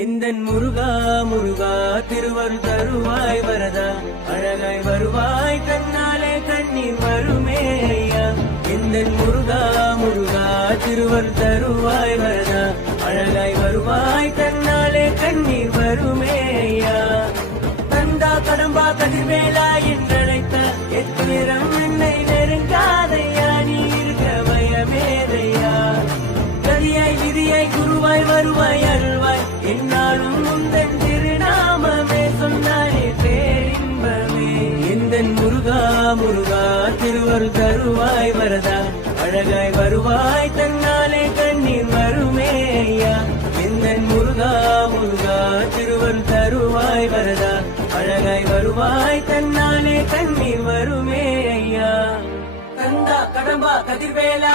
எந்தன் முருகா முருகா திருவரு தருவாய் வரதா அழகாய் வருவாய் தன்னாலே கண்ணீர் வருமே ஐயா. எந்தன் முருகா முருகா திருவரு தருவாய் வரதா அழகாய் வருவாய் தன்னாலே கண்ணீர் வருமே ஐயா. தந்தா கடம்பா கதிர்வேலா என்றழைத்த எத்திரம் என்னை நெருங்காதையா நீ இருக்க பயமேதையா. கதியாய் விதியாய் குருவாய் வருவாய் அருள்வாய் என்னாலும் முந்தன் திருநாமமே சொன்னானே பேரின்பமே. எந்தன் முருகா முருகா திருவரு தருவாய் வரதா அழகாய் வருவாய் தன்னாலே கண்ணீர் வருமே ஐயா. எந்தன் முருகா முருகா திருவரு தருவாய் வரதா அழகாய் வருவாய் தன்னாலே கண்ணீர் வருமே ஐயா. கந்தா கடம்பா கதிர்வேலா